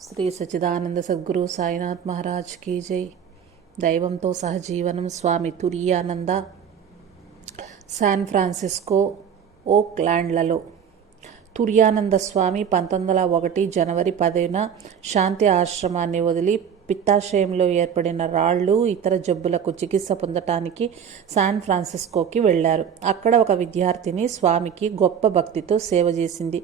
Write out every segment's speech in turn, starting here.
శ్రీ సచిదానంద సద్గురు సాయినాథ్ మహారాజ్ కీ జై. దైవంతో సహజీవనం స్వామి తురియానంద. San Francisco ఓక్లాండ్లలో. తుర్యానంద స్వామి పంతొమ్మిది వందల ఒకటి జనవరి పదిన శాంతి ఆశ్రమాన్ని వదిలి పిత్తాశయంలో ఏర్పడిన రాళ్ళు ఇతర జబ్బులకు చికిత్స పొందటానికి శాన్ ఫ్రాన్సిస్కోకి వెళ్ళారు. అక్కడ ఒక విద్యార్థిని స్వామికి గొప్ప భక్తితో సేవ చేసింది.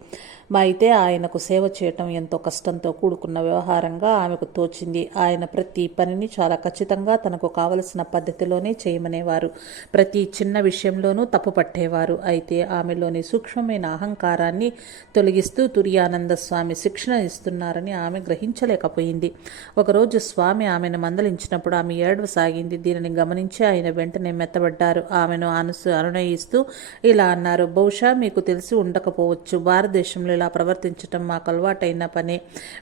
మా అయితే ఆయనకు సేవ చేయటం ఎంతో కష్టంతో కూడుకున్న వ్యవహారంగా ఆమెకు తోచింది. ఆయన ప్రతి పనిని చాలా ఖచ్చితంగా తనకు కావలసిన పద్ధతిలోనే చేయమనేవారు. ప్రతి చిన్న విషయంలోనూ తప్పు పట్టేవారు. అయితే ఆమెలోని సూక్ష్మమైన అహంకారాన్ని తొలగిస్తూ తుర్యానంద స్వామి శిక్షణ ఇస్తున్నారని ఆమె గ్రహించలేకపోయింది. ఒకరోజు స్వామి ఆమెను మందలించినప్పుడు ఆమె ఏడవసాగింది దీనిని గమనించి ఆయన వెంటనే మెత్తబడ్డారు. ఆమెను అనుసు అనునయిస్తూ ఇలా అన్నారు. బహుశా మీకు తెలిసి ఉండకపోవచ్చు. భారతదేశంలో ఇలా ప్రవర్తించటం మాకు అలవాటైన పనే.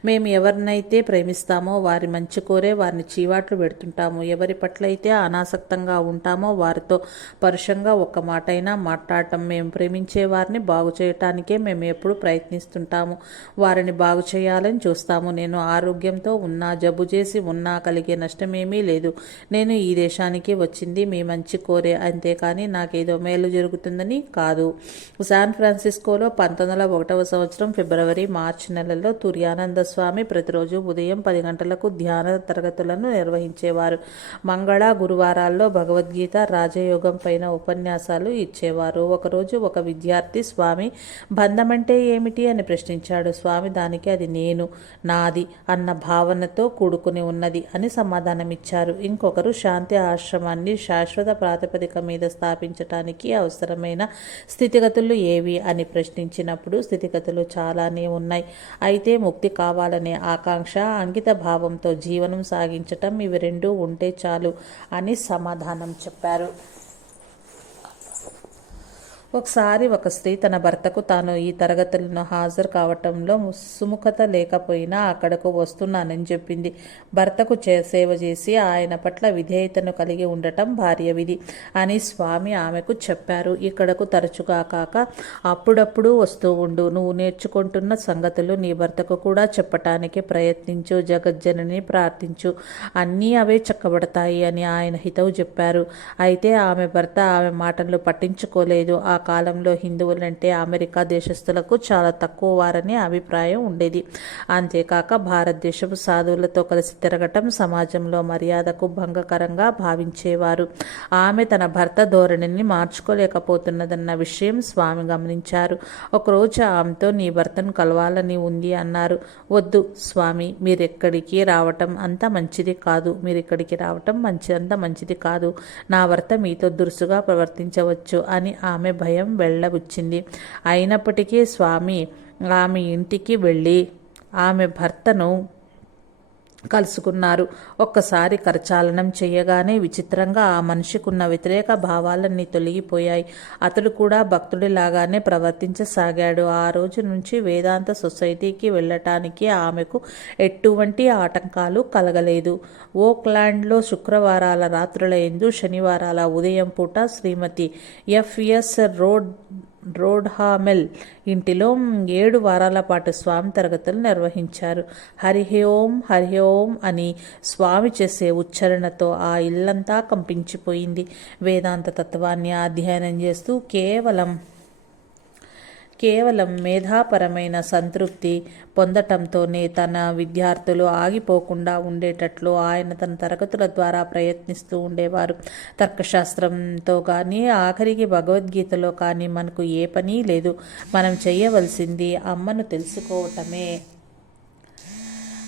మేము ఎవరినైతే ప్రేమిస్తామో వారి మంచి కోరే వారిని చీవాట్లు పెడుతుంటాము. ఎవరి పట్ల అయితే అనాసక్తంగా ఉంటామో వారితో పరుషంగా ఒక్క మాటైనా మాట్లాడటం. మేము ప్రేమించే వారిని బాగు చేయటానికే మేము ఎప్పుడు ప్రయత్నిస్తుంటాము. వారిని బాగు చేయాలని చూస్తాము. నేను ఆరోగ్యంతో ఉన్నా జబ్బు చేసి ఉన్నా కలిగే నష్టమేమీ లేదు. నేను ఈ దేశానికి వచ్చింది. మీ మంచి కోరే అంతేకాని నాకేదో మేలు జరుగుతుందని కాదు. శాన్ ఫ్రాన్సిస్కోలో పంతొమ్మిది వందల ఒకటవ సంవత్సరం సంవత్సరం ఫిబ్రవరి మార్చి నెలల్లో తుర్యానంద స్వామి ప్రతిరోజు ఉదయం పది గంటలకు ధ్యాన తరగతులను నిర్వహించేవారు. మంగళ గురువారాల్లో భగవద్గీత రాజయోగం పైన ఉపన్యాసాలు ఇచ్చేవారు. ఒకరోజు ఒక విద్యార్థి స్వామి బంధమంటే ఏమిటి? అని ప్రశ్నించాడు. స్వామి దానికి అది నేను నాది అన్న భావనతో కూడుకుని ఉన్నది అని సమాధానమిచ్చారు. ఇంకొకరు శాంతి ఆశ్రమాన్ని శాశ్వత ప్రాతిపదిక మీద స్థాపించటానికి అవసరమైన స్థితిగతులు ఏవి? అని ప్రశ్నించినప్పుడు స్థితిగతులు చాలానే ఉన్నాయి. అయితే ముక్తి కావాలనే ఆకాంక్ష అంకిత భావంతో జీవనం సాగించటం ఇవి రెండూ ఉంటే చాలు అని సమాధానం చెప్పారు. ఒకసారి ఒక స్త్రీ తన భర్తకు తాను ఈ తరగతులను హాజరు కావటంలో సుముఖత లేకపోయినా అక్కడకు వస్తున్నానని చెప్పింది. భర్తకు చే సేవ చేసి ఆయన పట్ల విధేయతను కలిగి ఉండటం భార్య విధి అని స్వామి ఆమెకు చెప్పారు. ఇక్కడకు తరచుగా కాక అప్పుడప్పుడు వస్తూ ఉండు. నువ్వు నేర్చుకుంటున్న సంగతులు నీ భర్తకు కూడా చెప్పటానికి ప్రయత్నించు. జగజ్జనని ప్రార్థించు. అన్నీ అవే చక్కబడతాయి అని ఆయన హితవు చెప్పారు. అయితే ఆమె భర్త ఆమె మాటలు పట్టించుకోలేదు. ఆ కాలంలో హిందువులంటే అమెరికా దేశస్థులకు చాలా తక్కువ వారని అభిప్రాయం ఉండేది. అంతేకాక భారతదేశపు సాధువులతో కలిసి తిరగటం సమాజంలో మర్యాదకు భంగకరంగా భావించేవారు. ఆమె తన భర్త ధోరణిని మార్చుకోలేకపోతున్నదన్న విషయం స్వామి గమనించారు. ఒకరోజు ఆమెతో నీ భర్తను కలవాలని ఉంది అన్నారు. వద్దు స్వామి మీరెక్కడికి రావటం అంత మంచిది కాదు. మీరు ఇక్కడికి రావటం మంచి అంత మంచిది కాదు. నా భర్త మీతో దురుసుగా ప్రవర్తించవచ్చు అని ఆమె భయం వెళ్ళబుచ్చింది. అయినప్పటికీ స్వామి ఆమె ఇంటికి వెళ్ళి ఆమె భర్తను కలుసుకున్నారు. ఒక్కసారి కరచాలనం చేయగానే విచిత్రంగా ఆ మనిషికున్న వ్యతిరేక భావాలన్నీ తొలగిపోయాయి. అతడు కూడా భక్తుడిలాగానే ప్రవర్తించసాగాడు. ఆ రోజు నుంచి వేదాంత సొసైటీకి వెళ్ళటానికి ఆమెకు ఎటువంటి ఆటంకాలు కలగలేదు. ఓక్లాండ్లో శుక్రవారాల రాత్రుల ఎందు శనివారాల ఉదయం పూట శ్రీమతి ఎఫ్ఎస్ రోడ్ రోడ్హామెల్ ఇంటిలో ఏడు వారాల పాటు స్వామి తరగతులు నిర్వహించారు. హరి ఓం హరి ఓం అని స్వామి చేసే ఉచ్చారణతో ఆ ఇల్లంతా కంపించిపోయింది. వేదాంత తత్వాన్ని అధ్యయనం చేస్తూ కేవలం కేవలం మేధాపరమైన సంతృప్తి పొందటంతోనే తన విద్యార్థులు ఆగిపోకుండా ఉండేటట్లు ఆయన తన తరగతుల ద్వారా ప్రయత్నిస్తూ ఉండేవారు. తర్కశాస్త్రంతో కానీ ఆఖరికి భగవద్గీతలో కానీ మనకు ఏ పని లేదు. మనం చేయవలసింది అమ్మను తెలుసుకోవటమే.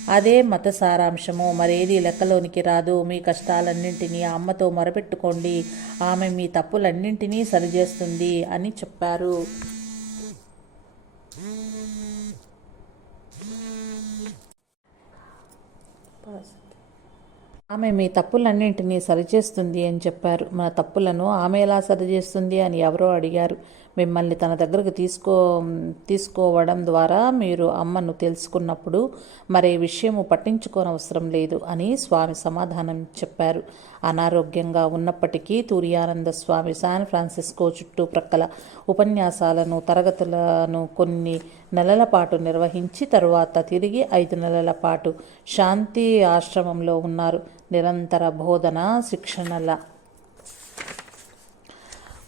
అదే మత సారాంశము. మరేది లెక్కలోనికి రాదు. మీ కష్టాలన్నింటినీ అమ్మతో మొరపెట్టుకోండి. ఆమె మీ తప్పులన్నింటినీ సరిచేస్తుంది అని చెప్పారు. ఆమె మీ తప్పులన్నింటినీ సరిచేస్తుంది అని చెప్పారు. మన తప్పులను ఆమె ఎలా సరిచేస్తుంది అని ఎవరో అడిగారు. మిమ్మల్ని తన దగ్గరకు తీసుకో తీసుకోవడం ద్వారా మీరు అమ్మను తెలుసుకున్నప్పుడు మరే విషయము పట్టించుకోనవసరం లేదు అని స్వామి సమాధానం చెప్పారు. అనారోగ్యంగా ఉన్నప్పటికీ తూర్యానంద స్వామి శాన్ ఫ్రాన్సిస్కో చుట్టుప్రక్కల ఉపన్యాసాలను తరగతులను కొన్ని నెలల పాటు నిర్వహించి తరువాత తిరిగి ఐదు నెలల పాటు శాంతి ఆశ్రమంలో ఉన్నారు. నిరంతర బోధన శిక్షణల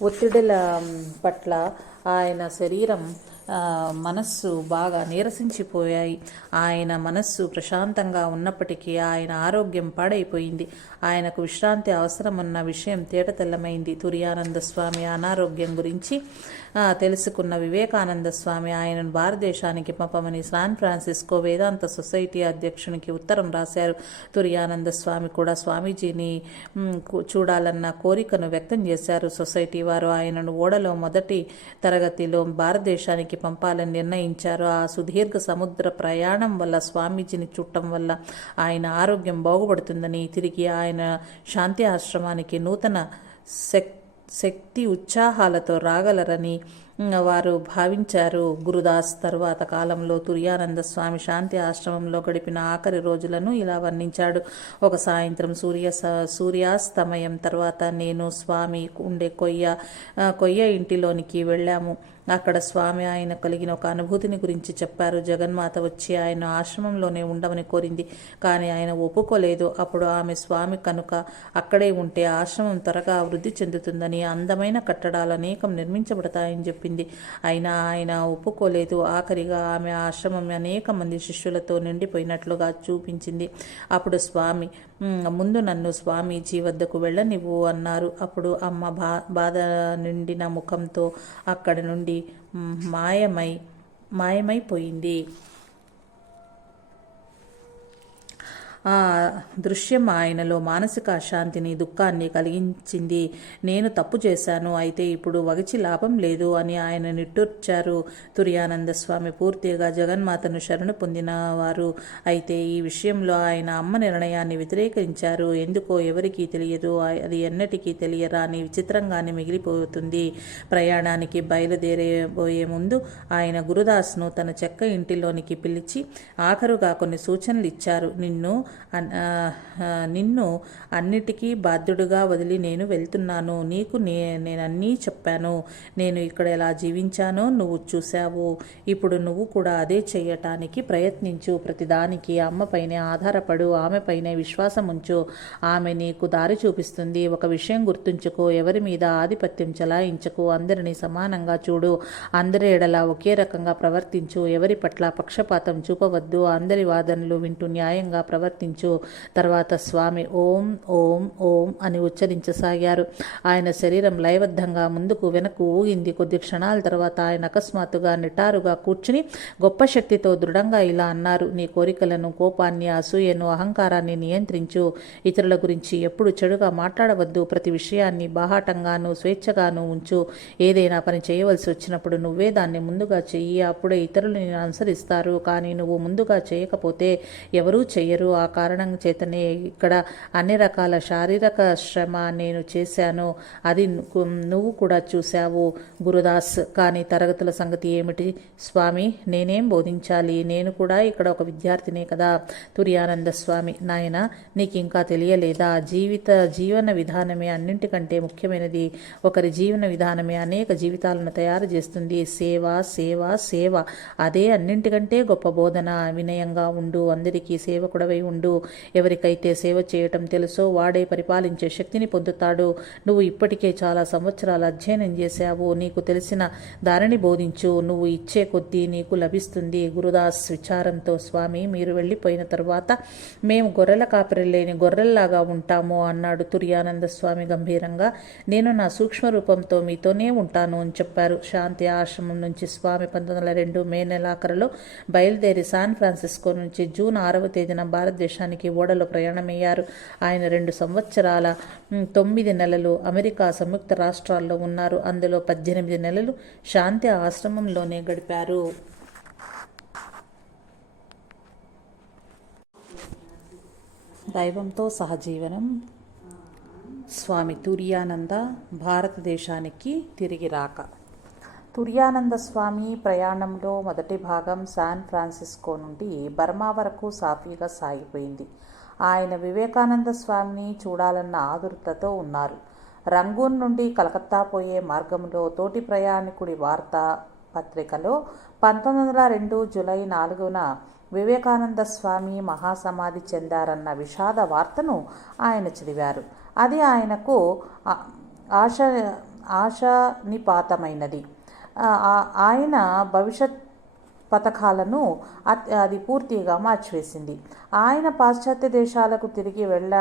ఒత్తిడుల పట్ల ఆయన శరీరం మనస్సు బాగా నీరసించిపోయాయి. ఆయన మనస్సు ప్రశాంతంగా ఉన్నప్పటికీ ఆయన ఆరోగ్యం పాడైపోయింది. ఆయనకు విశ్రాంతి అవసరమన్న విషయం తేటతెల్లమైంది. తురియానంద స్వామి అనారోగ్యం గురించి తెలుసుకున్న వివేకానంద స్వామి ఆయనను భారతదేశానికి పంపమని శాన్ ఫ్రాన్సిస్కో వేదాంత సొసైటీ అధ్యక్షునికి ఉత్తరం రాశారు. తురియానంద స్వామి కూడా స్వామీజీని చూడాలన్న కోరికను వ్యక్తం చేశారు. సొసైటీ వారు ఆయనను ఓడలో మొదటి తరగతిలో భారతదేశానికి పంపాలని నిర్ణయించారు ఆ సుదీర్ఘ సముద్ర ప్రయాణం వల్ల స్వామీజీని చుట్టం వల్ల ఆయన ఆరోగ్యం బాగుపడుతుందని తిరిగి ఆయన శాంతి ఆశ్రమానికి నూతన శక్ శక్తి ఉత్సాహాలతో రాగలరని వారు భావించారు. గురుదాస్ తరువాత కాలంలో తుర్యానంద స్వామి శాంతి ఆశ్రమంలో గడిపిన ఆఖరి రోజులను ఇలా వర్ణించాడు. ఒక సాయంత్రం సూర్య సూర్యాస్తమయం తర్వాత నేను స్వామి ఉండే కొయ్య కొయ్య ఇంటిలోనికి వెళ్ళాము. అక్కడ స్వామి ఆయన కలిగిన ఒక అనుభూతిని గురించి చెప్పారు. జగన్మాత వచ్చి ఆయన ఆశ్రమంలోనే ఉండమని కోరింది. కానీ ఆయన ఒప్పుకోలేదు. అప్పుడు ఆమె స్వామి కనుక అక్కడే ఉంటే ఆశ్రమం త్వరగా అభివృద్ధి చెందుతుందని అందమైన కట్టడాలు అనేకం నిర్మించబడతాయని చెప్పింది. అయినా ఆయన ఒప్పుకోలేదు. ఆఖరిగా ఆమె ఆశ్రమం అనేక మంది శిష్యులతో నిండిపోయినట్లుగా చూపించింది. అప్పుడు స్వామి ముందు నన్ను స్వామీజీ వద్దకు వెళ్ళనివ్వు అన్నారు. అప్పుడు అమ్మ బా బాధ నిండిన ముఖంతో అక్కడి నుండి మాయమై మాయమైపోయింది. ఆ దృశ్యం ఆయనలో మానసిక అశాంతిని దుఃఖాన్ని కలిగించింది. నేను తప్పు చేశాను అయితే ఇప్పుడు వగచి లాభం లేదు అని ఆయన నిట్టూర్చారు. తుర్యానంద స్వామి పూర్తిగా జగన్మాతను శరణు పొందినవారు. అయితే ఈ విషయంలో ఆయన అమ్మ నిర్ణయాన్ని వ్యతిరేకించారు. ఎందుకో ఎవరికీ తెలియదు అది ఎన్నటికీ తెలియరాని విచిత్రంగానే మిగిలిపోతుంది. ప్రయాణానికి బయలుదేరబోయే ముందు ఆయన గురుదాస్ను తన చెక్క ఇంటిలోనికి పిలిచి ఆఖరుగా కొన్ని సూచనలు ఇచ్చారు. నిన్ను నిన్ను అన్నిటికీ బాధ్యుడుగా వదిలి నేను వెళ్తున్నాను. నీకు నే నేను అన్నీ చెప్పాను. నేను ఇక్కడ ఎలా జీవించానో నువ్వు చూశావు. ఇప్పుడు నువ్వు కూడా అదే చేయటానికి ప్రయత్నించు. ప్రతిదానికి అమ్మపైనే ఆధారపడు. ఆమెపైనే విశ్వాసం ఉంచు. ఆమె నీకు దారి చూపిస్తుంది. ఒక విషయం గుర్తుంచుకో. ఎవరి మీద ఆధిపత్యం చలాయించకు. అందరినీ సమానంగా చూడు. అందరి ఎడల ఒకే రకంగా ప్రవర్తించు. ఎవరి పట్ల పక్షపాతం చూపవద్దు. అందరి వాదనలు వింటూ న్యాయంగా ప్రవర్తించు తర్వాత స్వామి ఓం ఓం ఓం అని ఉచ్చరించసాగారు. ఆయన శరీరం లయబద్ధంగా ముందుకు వెనక్కు ఊగింది. కొద్ది క్షణాల తర్వాత ఆయన అకస్మాత్తుగా నిటారుగా కూర్చుని గొప్ప శక్తితో దృఢంగా ఇలా అన్నారు. నీ కోరికలను కోపాన్ని అసూయను అహంకారాన్ని నియంత్రించు. ఇతరుల గురించి ఎప్పుడు చెడుగా మాట్లాడవద్దు. ప్రతి విషయాన్ని బాహాటంగాను స్వేచ్ఛగాను ఉంచు. ఏదైనా పని చేయవలసి వచ్చినప్పుడు నువ్వే దాన్ని ముందుగా చెయ్యి. అప్పుడే ఇతరులు నేను అనుసరిస్తారు. కానీ నువ్వు ముందుగా చేయకపోతే ఎవరూ చెయ్యరు. ఆ కారణం చేతనే ఇక్కడ అన్ని రకాల శారీరక శ్రమ నేను చేశాను. అది నువ్వు కూడా చూశావు. గురుదాస్ కానీ తరగతుల సంగతి ఏమిటి? స్వామి నేనేం బోధించాలి? నేను కూడా ఇక్కడ ఒక విద్యార్థినే కదా? తుర్యానంద స్వామి నాయన నీకు ఇంకా తెలియలేదా? జీవిత జీవన విధానమే అన్నింటికంటే ముఖ్యమైనది. ఒకరి జీవన విధానమే అనేక జీవితాలను తయారు చేస్తుంది. సేవ సేవ సేవ. అదే అన్నింటికంటే గొప్ప బోధన. వినయంగా ఉండు. అందరికీ సేవకుడవై ఉండు. ఎవరికైతే సేవ చేయటం తెలుసో వాడే పరిపాలించే శక్తిని పొందుతాడు. నువ్వు ఇప్పటికే చాలా సంవత్సరాలు అధ్యయనం చేశావు. నీకు తెలిసిన దారిని బోధించు. నువ్వు ఇచ్చే కొద్దీ నీకు లభిస్తుంది. గురుదాస్ విచారంతో స్వామి మీరు వెళ్ళిపోయిన తర్వాత మేము గొర్రెల కాపరి లేని గొర్రెల్లాగా ఉంటాము అన్నాడు తుర్యానంద స్వామి గంభీరంగా. నేను నా సూక్ష్మ రూపంతో మీతోనే ఉంటాను అని చెప్పారు. శాంతి ఆశ్రమం నుంచి స్వామి పంతొమ్మిది వందల రెండు మే నెలాఖరులో బయలుదేరి శాన్ ఫ్రాన్సిస్కో నుంచి జూన్ ఆరవ తేదీన భారతదేశం భారతదేశానికి ఓడలో ప్రయాణమయ్యారు. ఆయన రెండు సంవత్సరాల తొమ్మిది నెలలు అమెరికా సంయుక్త రాష్ట్రాల్లో ఉన్నారు. అందులో పద్దెనిమిది నెలలు శాంతి ఆశ్రమంలోనే గడిపారు. దైవంతో సహజీవనం. స్వామి తూర్యానంద భారతదేశానికి తిరిగి రాక. తుర్యానంద స్వామి ప్రయాణంలో మొదటి భాగం శాన్ ఫ్రాన్సిస్కో నుండి బర్మా వరకు సాఫీగా సాగిపోయింది. ఆయన వివేకానంద స్వామిని చూడాలన్న ఆదుర్తతో ఉన్నారు. రంగూన్ నుండి కలకత్తా పోయే మార్గంలో తోటి ప్రయాణికుడి వార్తా పత్రికలో పంతొమ్మిది వందల రెండు జూలై నాలుగున వివేకానంద స్వామి మహాసమాధి చెందారన్న విషాద వార్తను ఆయన చదివారు. అది ఆయనకు ఆశ ఆశానిపాతమైనది ఆయన భవిష్యత్ పథకాలను అది పూర్తిగా మార్చివేసింది. ఆయన పాశ్చాత్య దేశాలకు తిరిగి వెళ్ళ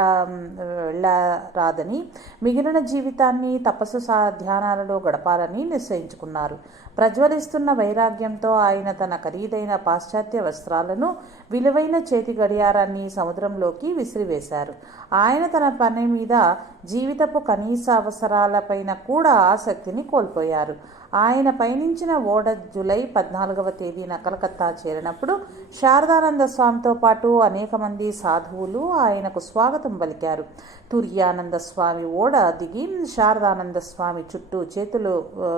వెళ్ళరాదని మిగిలిన జీవితాన్ని తపస్సు ధ్యానాలలో గడపాలని నిశ్చయించుకున్నారు. ప్రజ్వలిస్తున్న వైరాగ్యంతో ఆయన తన ఖరీదైన పాశ్చాత్య వస్త్రాలను విలువైన చేతి గడియారాన్ని సముద్రంలోకి విసిరివేశారు. ఆయన తన పని మీద జీవితపు కనీస అవసరాలపైన కూడా ఆసక్తిని కోల్పోయారు. ఆయన పయనించిన ఓడ జూలై పద్నాలుగవ తేదీన కలకత్తా చేరినప్పుడు శారదానంద స్వామితో పాటు అనేక మంది సాధువులు ఆయనకు స్వాగతం పలికారు. తుర్యానంద స్వామి ఓడ దిగి శారదానంద స్వామి చుట్టూ చేతులు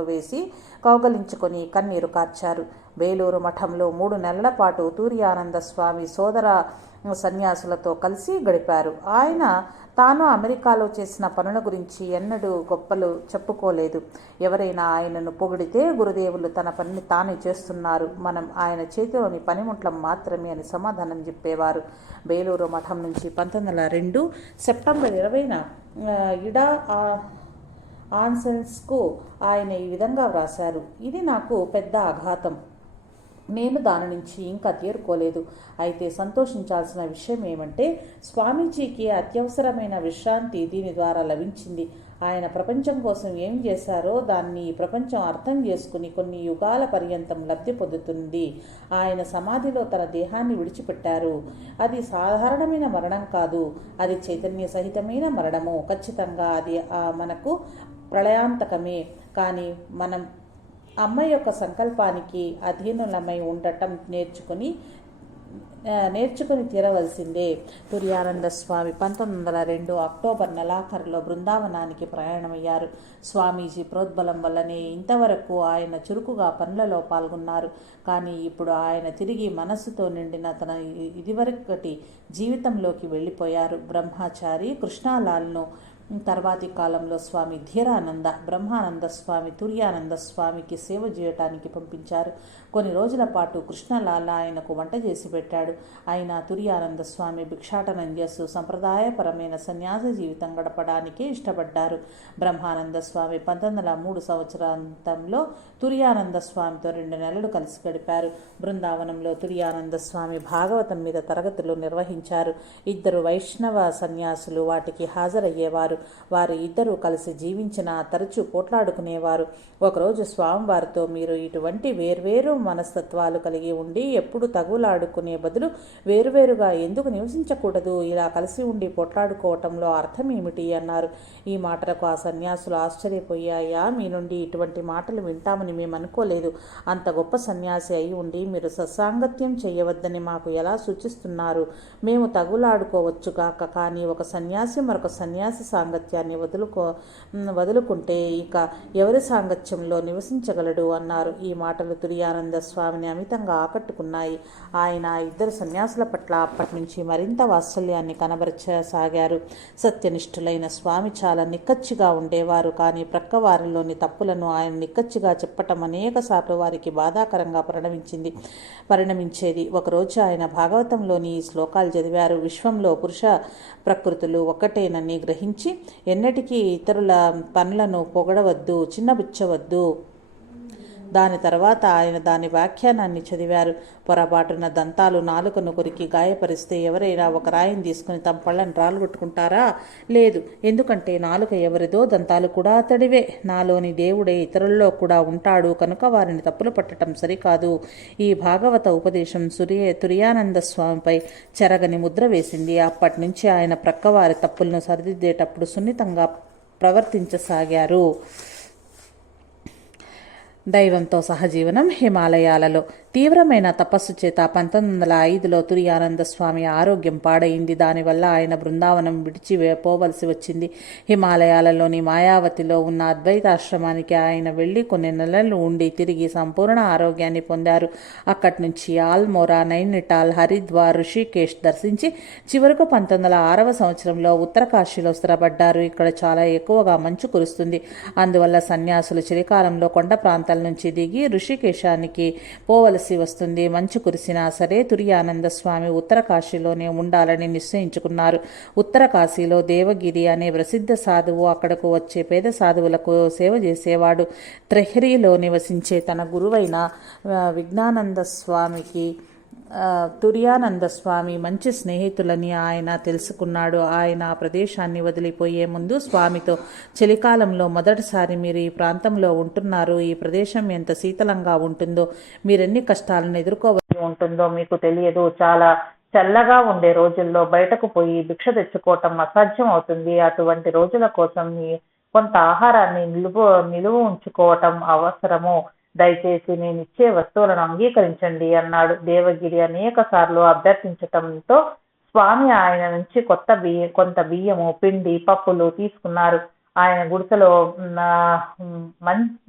వేసి కౌగలించుకొని కన్నీరు కార్చారు. వేలూరు మఠంలో మూడు నెలల పాటు తూర్యానంద స్వామి సోదర సన్యాసులతో కలిసి గడిపారు. ఆయన తాను అమెరికాలో చేసిన పనుల గురించి ఎన్నడూ గొప్పలు చెప్పుకోలేదు. ఎవరైనా ఆయనను పొగిడితే గురుదేవులు తన పనిని తానే చేస్తున్నారు. మనం ఆయన చేతిలోని పనిముట్లం మాత్రమే అని సమాధానం చెప్పేవారు. బేలూరు మఠం నుంచి పంతొమ్మిది వందల రెండు సెప్టెంబర్ ఇరవైన ఇడా ఆన్సెన్స్కు ఆయన ఈ విధంగా వ్రాశారు. ఇది నాకు పెద్ద ఆఘాతం. నేను దాని నుంచి ఇంకా తేరుకోలేదు. అయితే సంతోషించాల్సిన విషయం ఏమంటే స్వామీజీకి అత్యవసరమైన విశ్రాంతి దీని ద్వారా లభించింది. ఆయన ప్రపంచం కోసం ఏం చేశారో దాన్ని ప్రపంచం అర్థం చేసుకుని కొన్ని యుగాల పర్యంతం లబ్ధి పొందుతుంది. ఆయన సమాధిలో తన దేహాన్ని విడిచిపెట్టారు. అది సాధారణమైన మరణం కాదు అది చైతన్య సహితమైన మరణము. ఖచ్చితంగా అది మనకు ప్రళయాంతకమే. కానీ మనం అమ్మ యొక్క సంకల్పానికి అధీనులమై ఉండటం నేర్చుకుని నేర్చుకుని తీరవలసిందే. తుర్యానంద స్వామి పంతొమ్మిది వందల రెండు అక్టోబర్ నెలాఖరులో బృందావనానికి ప్రయాణమయ్యారు. స్వామీజీ ప్రోద్బలం వల్లనే ఇంతవరకు ఆయన చురుకుగా పనులలో పాల్గొన్నారు. కానీ ఇప్పుడు ఆయన తిరిగి మనస్సుతో నిండిన తన ఇదివరకటి జీవితంలోకి వెళ్ళిపోయారు. బ్రహ్మచారి కృష్ణాలాల్ను తర్వాతి కాలంలో స్వామి ధీరానంద బ్రహ్మానంద స్వామి తుర్యానంద స్వామికి సేవ చేయటానికి పంపించారు. కొన్ని రోజుల పాటు కృష్ణలాల ఆయనకు వంట చేసి పెట్టాడు. ఆయన తురియానంద స్వామి భిక్షాటనం చేస్తూ సంప్రదాయపరమైన సన్యాస జీవితం గడపడానికే ఇష్టపడ్డారు. బ్రహ్మానంద స్వామి పంతొమ్మిది వందల మూడు సంవత్సరాంతంలో తురియానంద స్వామితో రెండు నెలలు కలిసి గడిపారు. బృందావనంలో తురియానంద స్వామి భాగవతం మీద తరగతులు నిర్వహించారు. ఇద్దరు వైష్ణవ సన్యాసులు వాటికి హాజరయ్యేవారు. వారు ఇద్దరు కలిసి జీవించిన తరచూ పోట్లాడుకునేవారు. ఒకరోజు స్వామివారితో మీరు ఇటువంటి వేర్వేరు మనస్తత్వాలు కలిగి ఉండి ఎప్పుడు తగులాడుకునే బదులు వేరువేరుగా ఎందుకు నివసించకూడదు? ఇలా కలిసి ఉండి పొట్లాడుకోవటంలో అర్థం ఏమిటి అన్నారు. ఈ మాటలకు ఆ సన్యాసులు ఆశ్చర్యపోయాయా? మీ నుండి ఇటువంటి మాటలు వింటామని మేము అనుకోలేదు. అంత గొప్ప సన్యాసి అయి ఉండి మీరు సత్సాంగత్యం చేయవద్దని మాకు ఎలా సూచిస్తున్నారు? మేము తగులాడుకోవచ్చు కాక కానీ ఒక సన్యాసి మరొక సన్యాసి సాంగత్యాన్ని వదులుకో వదులుకుంటే ఇక ఎవరి సాంగత్యంలో నివసించగలడు? అన్నారు. ఈ మాటలు తురియానంద స్వామిని అమితంగా ఆకట్టుకున్నాయి. ఆయన ఇద్దరు సన్యాసుల పట్ల అప్పటి నుంచి మరింత వాత్సల్యాన్ని కనబరచసాగారు. సత్యనిష్ఠులైన స్వామి చాలా నిక్కచ్చిగా ఉండేవారు. కానీ ప్రక్క వారిలోని తప్పులను ఆయన నిక్కచ్చిగా చెప్పటం అనేక సార్లు వారికి బాధాకరంగా పరిణమించింది. పరిణమించేది ఒకరోజు ఆయన భాగవతంలోని ఈ శ్లోకాలు చదివారు. విశ్వంలో పురుష ప్రకృతులు ఒక్కటేనని గ్రహించి ఎన్నటికీ ఇతరుల పనులను పొగడవద్దు చిన్నబుచ్చవద్దు. దాని తర్వాత ఆయన దాని వ్యాఖ్యానాన్ని చదివారు. పొరపాటున దంతాలు నాలుకను కొరికి గాయపరిస్తే ఎవరైనా ఒక రాయిని తీసుకుని తమ పళ్ళను రాలుగొట్టుకుంటారా లేదు. ఎందుకంటే నాలుక ఎవరిదో దంతాలు కూడా అతడివే నాలోని దేవుడే ఇతరుల్లో కూడా ఉంటాడు కనుక వారిని తప్పులు పట్టడం సరికాదు. ఈ భాగవత ఉపదేశం సుర్య తురియానంద స్వామిపై చెరగని ముద్ర వేసింది. అప్పటి నుంచి ఆయన ప్రక్కవారి తప్పులను సరిదిద్దేటప్పుడు సున్నితంగా ప్రవర్తించసాగారు. దైవంతో సహజీవనం హిమాలయాలలో. తీవ్రమైన తపస్సు చేత పంతొమ్మిది వందల ఐదులో తురియానంద స్వామి ఆరోగ్యం పాడైంది. దానివల్ల ఆయన బృందావనం విడిచి పోవలసి వచ్చింది. హిమాలయాలలోని మాయావతిలో ఉన్న అద్వైతాశ్రమానికి ఆయన వెళ్ళి కొన్ని నెలలు ఉండి తిరిగి సంపూర్ణ ఆరోగ్యాన్ని పొందారు. అక్కడి నుంచి ఆల్మోరా నైనిటాల్ హరిద్వార్ ఋషికేష్ దర్శించి చివరకు పంతొమ్మిది వందల ఆరవ సంవత్సరంలో ఉత్తరకాశీలో స్థిరపడ్డారు. ఇక్కడ చాలా ఎక్కువగా మంచు కురుస్తుంది. అందువల్ల సన్యాసులు చలికాలంలో కొండ ప్రాంతాల నుంచి దిగి ఋషికేశానికి పోవలసి వస్తుంది. మంచు కురిసినా సరే తురియానంద స్వామి ఉత్తరకాశీలోనే ఉండాలని నిశ్చయించుకున్నారు. ఉత్తరకాశీలో దేవగిరి అనే ప్రసిద్ధ సాధువు అక్కడకు వచ్చే పేద సాధువులకు సేవ చేసేవాడు. త్రెహరీలో నివసించే తన గురువైన విజ్ఞానంద స్వామికి తుర్యానంద స్వామి మంచి స్నేహితులని ఆయన తెలుసుకున్నాడు. ఆయన ఆ ప్రదేశాన్ని వదిలిపోయే ముందు స్వామితో చలికాలంలో మొదటిసారి మీరు ఈ ప్రాంతంలో ఉంటున్నారు. ఈ ప్రదేశం ఎంత శీతలంగా ఉంటుందో మీరెన్ని కష్టాలను ఎదుర్కోవలసి ఉంటుందో మీకు తెలియదు. చాలా చల్లగా ఉండే రోజుల్లో బయటకు పోయి భిక్ష తెచ్చుకోవటం అసాధ్యం అవుతుంది. అటువంటి రోజుల కోసం మీ కొంత ఆహారాన్ని నిలువ నిలువ ఉంచుకోవటం అవసరము. దయచేసి నేను ఇచ్చే వస్తువులను అంగీకరించండి అన్నాడు దేవగిరి అనేక సార్లు అభ్యర్థించటంతో స్వామి ఆయన నుంచి కొత్త బియ్యం కొంత బియ్యము పిండి పప్పులు తీసుకున్నారు. ఆయన గుడిసెలో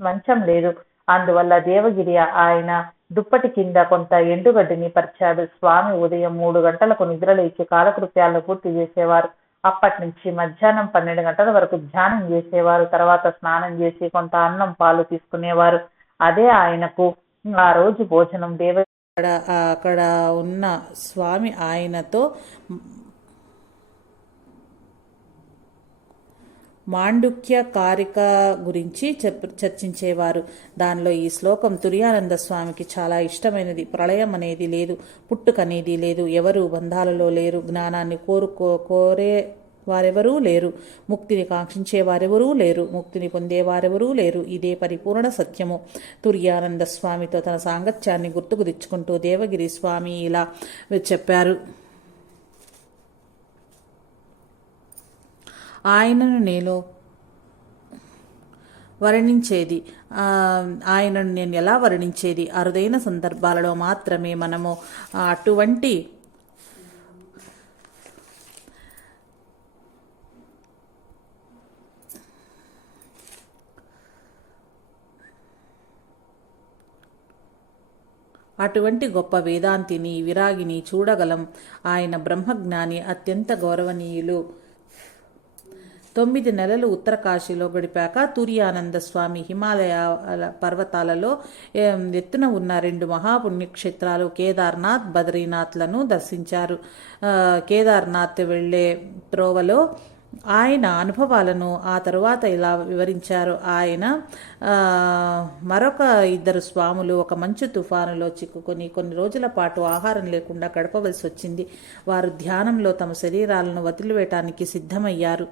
మంచం లేదు. అందువల్ల దేవగిరి ఆయన దుప్పటి కింద కొంత ఎండుగడ్డిని పరిచాడు. స్వామి ఉదయం మూడు గంటలకు నిద్రలేచి కాలకృత్యాలను పూర్తి చేసేవారు. అప్పటి నుంచి మధ్యాహ్నం పన్నెండు గంటల వరకు ధ్యానం చేసేవారు. తర్వాత స్నానం చేసి కొంత అన్నం పాలు తీసుకునేవారు. అదే ఆయనకు ఆ రోజు భోజనం దేవ అక్కడ అక్కడ ఉన్న స్వామి ఆయనతో మాండుక్య కారిక గురించి చెప్ చర్చించేవారు. దానిలో ఈ శ్లోకం తుర్యానంద స్వామికి చాలా ఇష్టమైనది. ప్రళయం అనేది లేదు పుట్టుకనేది లేదు ఎవరు బంధాలలో లేరు జ్ఞానాన్ని కోరుకో కోరే వారెవరూ లేరు. ముక్తిని కాంక్షించే వారెవరూ లేరు. ముక్తిని పొందే వారెవరూ లేరు. ఇదే పరిపూర్ణ సత్యము. తుర్యానంద స్వామితో తన సాంగత్యాన్ని గుర్తుకు తెచ్చుకుంటూ దేవగిరి స్వామి ఇలా చెప్పారు. ఆయనను నేను వర్ణించేది. ఆయనను నేను ఎలా వర్ణించేది? అరుదైన సందర్భాలలో మాత్రమే మనము అటువంటి అటువంటి గొప్ప వేదాంతిని విరాగిని చూడగలం. ఆయన బ్రహ్మజ్ఞాని అత్యంత గౌరవనీయులు. తొమ్మిది నెలలు ఉత్తరకాశీలో గడిపాక తూర్యానంద స్వామి హిమాలయ పర్వతాలలో ఎత్తున ఉన్న రెండు మహాపుణ్యక్షేత్రాలు కేదార్నాథ్ బద్రీనాథ్లను దర్శించారు. కేదార్నాథ్ వెళ్ళే త్రోవలో ఆయన అనుభవాలను ఆ తరువాత ఇలా వివరించారు. ఆయన మరొక ఇద్దరు స్వాములు ఒక మంచు తుఫానులో చిక్కుకొని కొన్ని రోజుల పాటు ఆహారం లేకుండా గడపవలసి వచ్చింది. వారు ధ్యానంలో తమ శరీరాలను వదిలివేయటానికి సిద్ధమయ్యారు.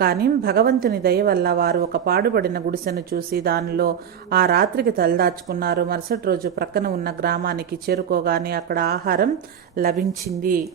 కానీ భగవంతుని దయ వల్ల వారు ఒక పాడుబడిన గుడిసెను చూసి దానిలో ఆ రాత్రికి తలదాచుకున్నారు. మరుసటి రోజు ప్రక్కన ఉన్న గ్రామానికి చేరుకోగానే అక్కడ ఆహారం లభించింది.